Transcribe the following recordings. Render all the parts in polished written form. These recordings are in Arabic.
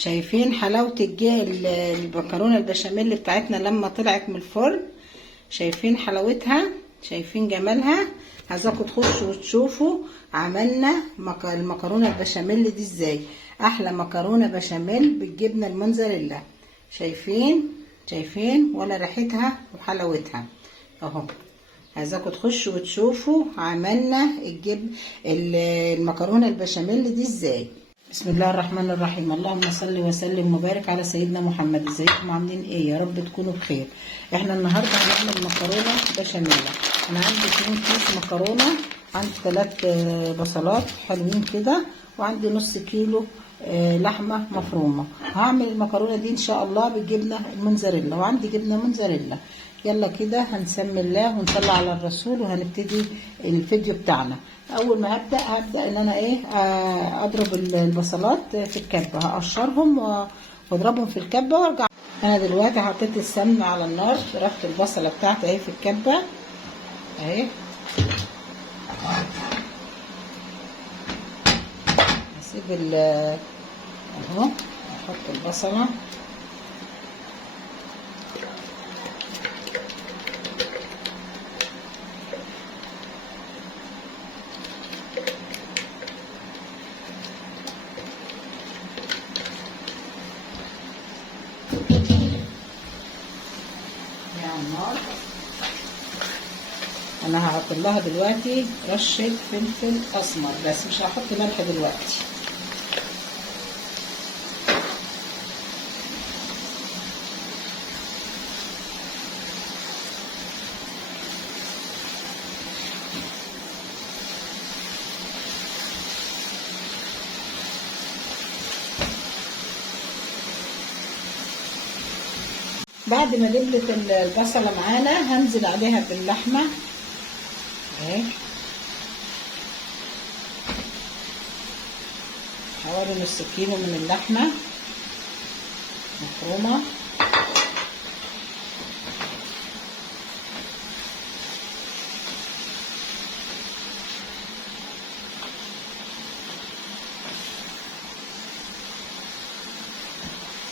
شايفين حلاوة المكرونة البشاميل بتاعتنا لما طلعت من الفرن؟ شايفين حلاوتها؟ شايفين جمالها؟ عايزاكم تخشوا وتشوفوا عملنا المكرونة البشاميل دي ازاي. احلى مكرونة بشاميل بالجبنة الموتزاريلا. شايفين ولا ريحتها وحلاوتها اهو. عايزاكم تخشوا وتشوفوا عملنا المكرونة البشاميل دي ازاي. بسم الله الرحمن الرحيم. اللهم صل وسلم وبارك على سيدنا محمد. ازيكم عاملين ايه؟ يا رب تكونوا بخير. احنا النهارده هنعمل مكرونه بشاميل. انا عندي 2 كيس مكرونه، عندي 3 بصلات حلوين كده، وعندي نص كيلو لحمه مفرومه. هعمل المكرونه دي ان شاء الله بالجبنه الموتزاريلا، وعندي جبنه موتزاريلا. يلا كده هنسمي الله ونصلي على الرسول وهنبتدي الفيديو بتاعنا. اول ما هبدا ان انا اضرب البصلات في الكبه، هقشرهم واضربهم في الكبه وارجع. انا دلوقتي حطيت السمنه على النار، ضربت البصله بتاعتي اهي في الكبه اهي. هسيب اهو، احط البصله على النار. انا هحط لها دلوقتي رشه فلفل اسمر بس، مش هحط ملح دلوقتي. بعد ما دبلت البصله معانا هنزل عليها باللحمه اهي، حوالي نص كيلو من اللحمه مفرومه.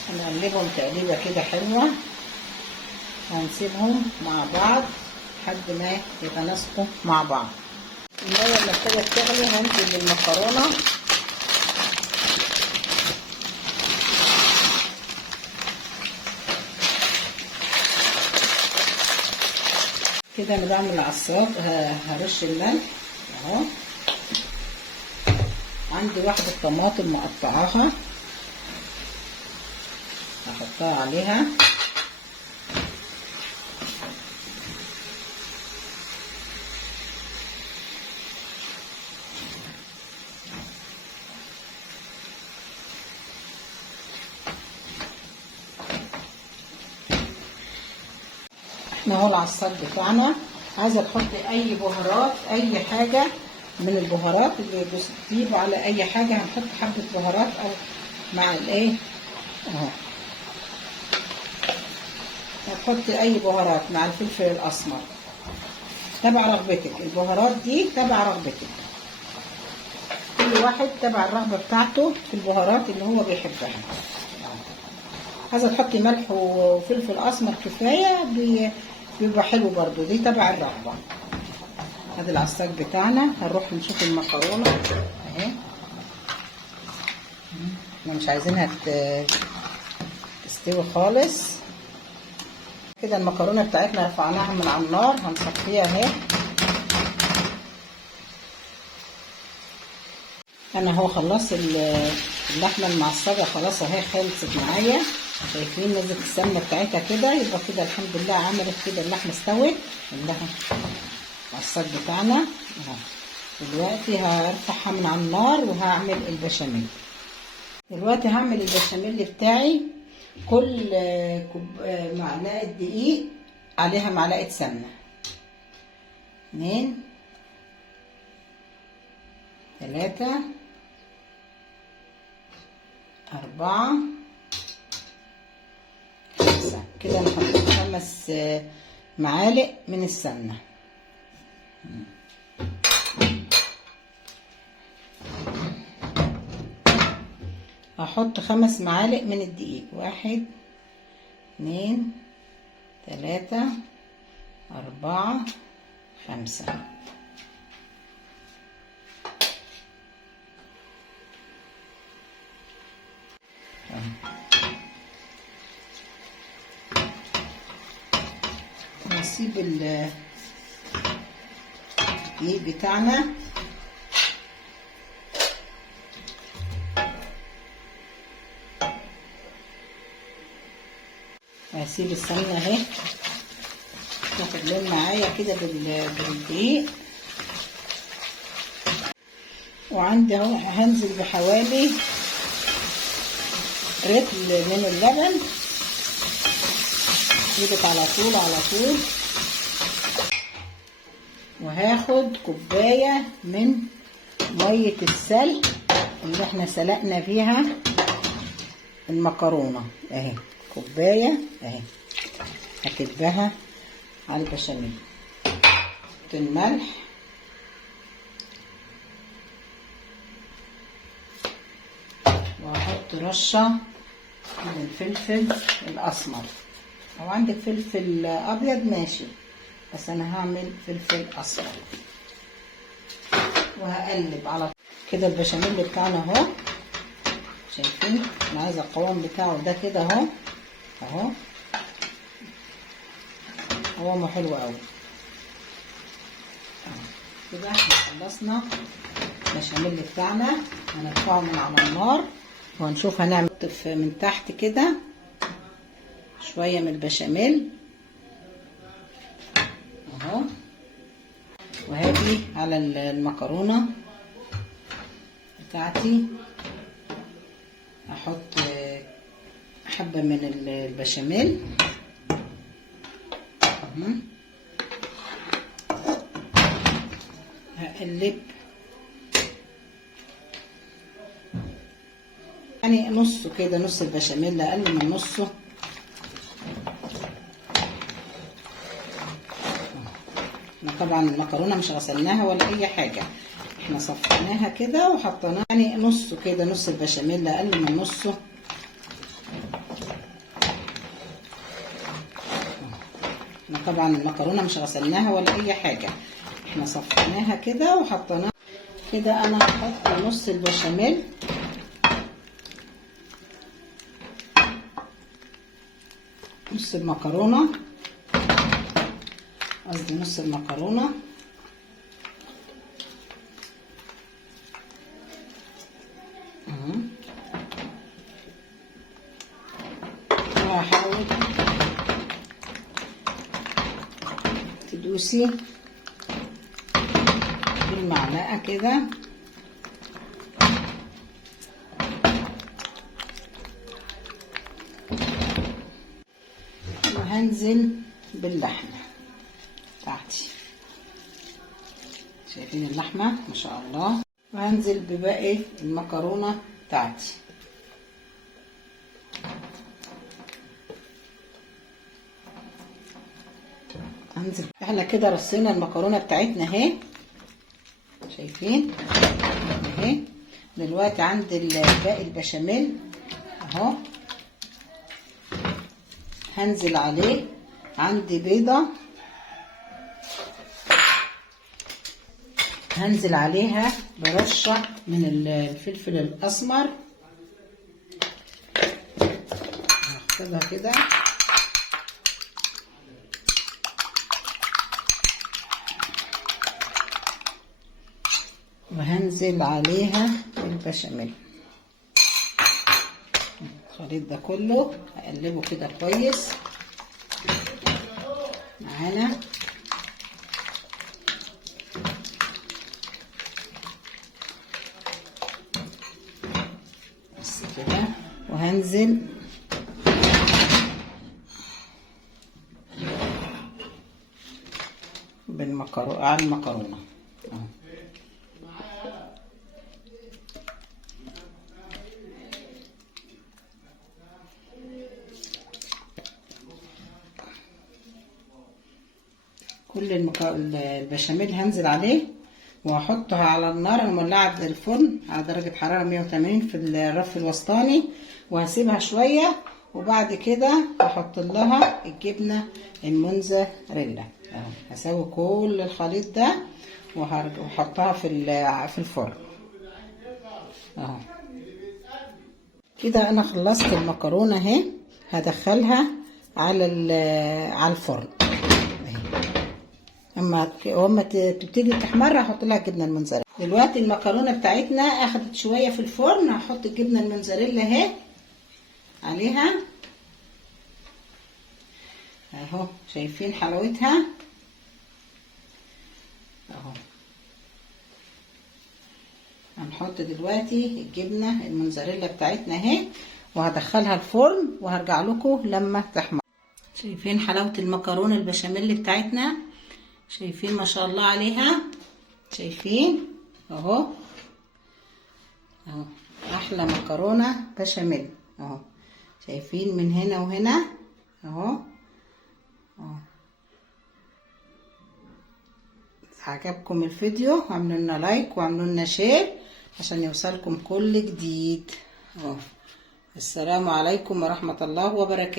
هنقلبهم تقليبه كده حلوه، هنسيبهم مع بعض لحد ما يتناسقوا مع بعض. الميه لما ابتدت تغلي هنزل بالمكرونه كده. انا بعمل عصاق، هرش الملح اهو. عندي واحده طماطم مقطعاها هحطها عليها. احنا اهو العصاق بتاعنا. عايزه تحطي اي بهارات، اي حاجه من البهارات اللي بتجيبوا على اي حاجه. هنحط حبه بهارات او مع الايه اهو. هتحطي اي بهارات مع الفلفل الاسمر تبع رغبتك. البهارات دي تبع رغبتك، كل واحد تبع الرغبه بتاعته في البهارات اللي هو بيحبها. عايزه تحطي ملح وفلفل اسمر كفايه بيبقى حلو برضو، دي تبع الرغبه. ادي العصاق بتاعنا. هنروح نشوف المكرونه اهي. احنا مش عايزينها تستوي خالص كده. المكرونه بتاعتنا رفعناها من على النار، هنصفيها اهي. انا اهو خلصت اللحمه المعصجه خلاص اهي، خلصت معايا. شايفين نزلت السمنه بتاعتها كده؟ يبقى كده الحمد لله عملت كده، اللحمه استوت. اللحمه العصاج بتاعنا اهو. دلوقتي هرفعها من على النار وهعمل البشاميل. دلوقتي هعمل البشاميل بتاعي. كل معلقه دقيق عليها معلقه سمنه، 2 3 4 5 كده. انا حطيت 5 معالق من السمنه. هحط 5 معالق من الدقيق. 1 2 3 4 5. نسيب الدقيق بتاعنا هسيب السمنه اهي تاخد لون معايا كده بالدقيق. وعندي اهو هنزل بحوالي رتل من اللبن يبقى على طول على طول. وهاخد كوبايه من ميه السلق اللي احنا سلقنا فيها المكرونه اهي، كوبايه اهي هكبها على البشاميل. الملح وهحط رشه من الفلفل الاسمر، او عندك فلفل ابيض ماشي، بس انا هعمل فلفل اسمر. وهقلب على كده البشاميل بتاعنا اهو، شايفين؟ انا عايزه القوام بتاعه ده كده اهو اهو، قوامه حلو قوي كده. احنا خلصنا البشاميل بتاعنا، هنرفعه من على النار وهنشوف هنعمل من تحت كده شويه من البشاميل اهو. وهاجي على المكرونه بتاعتي احط حبه من البشاميل هقلب يعني نصه كده، نص البشاميل اقل من نصه. طبعا المكرونه مش غسلناها ولا اي حاجه، احنا صفيناها كده وحطيناها يعني نصه كده، نص البشاميل اقل من نصه. طبعا المكرونه مش غسلناها ولا اي حاجه، احنا صفيناها كده وحطيناها كده. انا هحط نص البشاميل نص المكرونه، قصدي نص المكرونه وهحاول تدوسي بالمعلقه كده وهنزل باللحمه بتاعتي، شايفين اللحمه ما شاء الله. وهنزل بباقي المكرونه بتاعتي. هنزل. احنا كده رصينا المكرونه بتاعتنا اهي، شايفين اهي. دلوقتي عندي باقي البشاميل اهو، هنزل عليه. عندي بيضه هنزل عليها برشه من الفلفل الاسمر، هاخدها كده وهنزل عليها البشاميل. الخليط ده كله هقلبه كده كويس معانا. بس كده. وهنزل بالمكرونه على المكرونه اهو. كل البشاميل هنزل عليه وهحطها على النار. انا مولعه الفرن على درجه حراره 180 في الرف الوسطاني، وهسيبها شويه، وبعد كده هحط لها الجبنه الموتزاريلا اهو. هسوي كل الخليط ده وهحطها في الفرن اهو. كده انا خلصت المكرونه اهي، هدخلها على الفرن اما تبتدي تحمر هحط لها الجبنه الموتزاريلا. دلوقتي المكرونه بتاعتنا اخدت شويه في الفرن، هحط الجبنه الموتزاريلا اهي عليها اهو. شايفين حلاوتها اهو. هنحط دلوقتي الجبنه الموتزاريلا بتاعتنا اهي، وهدخلها الفرن وهرجع لكم لما تحمر. شايفين حلاوه المكرونه البشاميل بتاعتنا؟ شايفين ما شاء الله عليها؟ شايفين اهو اهو، احلى مكرونه بشاميل اهو. شايفين من هنا وهنا اهو اهو. عجبكم الفيديو اعملوا لنا لايك واعملوا لنا شير عشان يوصلكم كل جديد اهو. السلام عليكم ورحمه الله وبركاته.